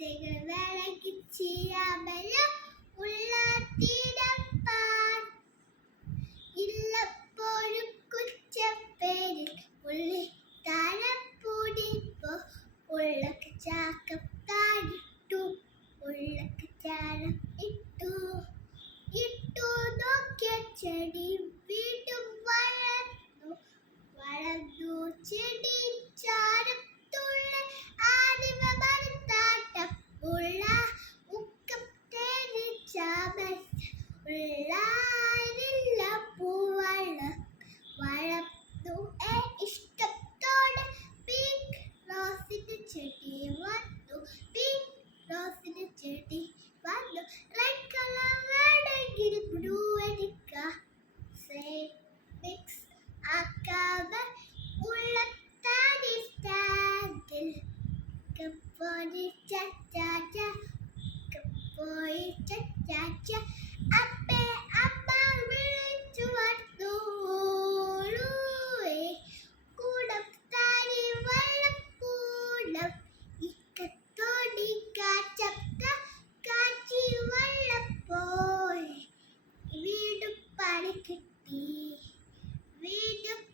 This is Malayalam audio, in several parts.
വേളയ്ക്ക് ചെയ്യാമല്ലോ ഉള്ള തീരപ്പാൻ ഇല്ലപ്പോഴും കുറ്റപ്പേരിൽ ഉള്ളി തലപ്പൂടിപ്പോ ഉള്ളക്ക് ചാക്കം താഴിട്ടു ഉള്ളക്ക് ചാരം ഇട്ടു നോക്കിയ ചെടി വീണ്ടും വളർന്നു ചെടി ചാരത്തുള്ള ആദിമ മരത്താട്ടം ഉള്ള മുക്കം തേനി ചാമൽ ഉള്ള വളർന്നു ഇഷ്ടത്തോടെ പിങ്ക് റോസിന്റെ ചെടി വന്നു റെഡ് കളർ വേണമെങ്കിൽ ബ്ലൂ എടുക്കാം മിക്സ് ആക്കാതെ ഉള്ള താടി സ്റ്റാൻഡിൽ പോയി ചാച്ച അപ്പേ അമ്മ വിളിച്ചു വന്നു കൂടം താടി വെള്ളപ്പൂടം ഇക്കത്തോടി കാച്ചി വെള്ളപ്പോയി വീണ്ടും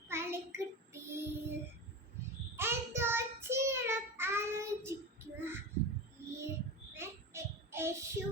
പണി കിട്ടി എന്തോ ചെയ്യണം ആലോചിക്കുക യേശു